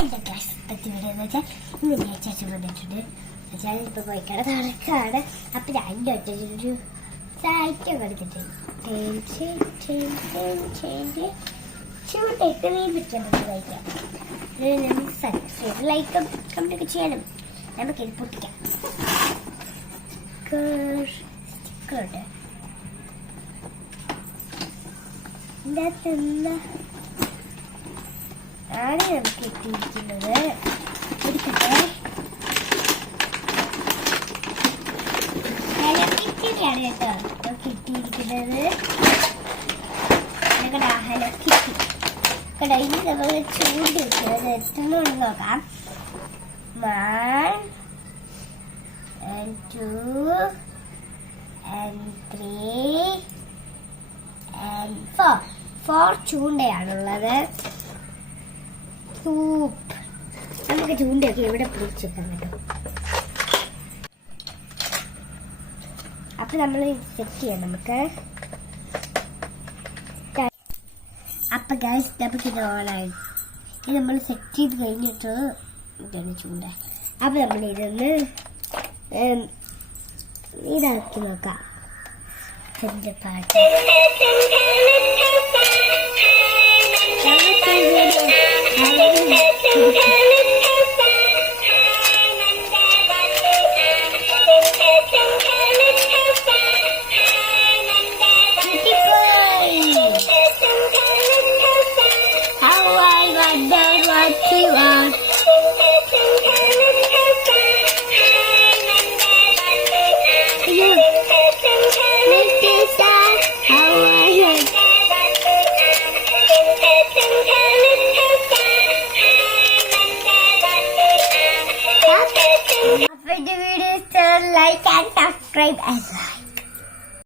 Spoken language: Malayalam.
എൻ്റെ ക്ലാസ് പറ്റി വീഡിയോ എന്ന് വെച്ചാൽ ഇന്ന് ഞാൻ ചേച്ചി വന്നിട്ടുണ്ട് വെച്ചാൽ ഇപ്പോൾ പോയിക്കട നടക്കാണ്. അപ്പം രണ്ട് ഒറ്റൊരു സാഹിത്യം കൊടുത്തിട്ട് ചൂണ്ടിട്ട് നീ പിടിക്കേണ്ടത് കഴിക്കാം. ലൈക്കും കമൻ്റൊക്കെ ചെയ്യണം. നമുക്കിത് പൊട്ടിക്കാം. സ്റ്റിക്കറുണ്ട് ഇതിനകത്ത് ആണ് നമുക്ക് കിട്ടിയിരിക്കുന്നത്. ഹലോ കിറ്റിയാണ് കേട്ടോ കിട്ടിയിരിക്കുന്നത്. ഞങ്ങളുടെ ഹലോ കിറ്റി കേട്ടോ. ഇനി നമ്മൾ ചൂണ്ടി വെക്കുന്നത് എത്തുന്നുണ്ട് നോക്കാം. 1 and 2 and 3 and 4 ചൂണ്ടയാണുള്ളത്. സൂപ്പ് നമുക്ക് ചൂണ്ടയൊക്കെ ഇവിടെ പിടിച്ചെടുക്കാം കേട്ടോ. അപ്പൊ നമ്മൾ സെറ്റ് ചെയ്യാം നമുക്ക്. അപ്പൊ ഗൈസ് നമുക്ക് ഇത് ഓണായി ഇത് നമ്മൾ സെറ്റ് ചെയ്ത് കഴിഞ്ഞിട്ട് ഇതാണ് ചൂണ്ട. അപ്പൊ നമ്മൾ ഇതൊന്ന് ഇതാക്കി നോക്കാം. എന്റെ പാട്ട് like and subscribe as well.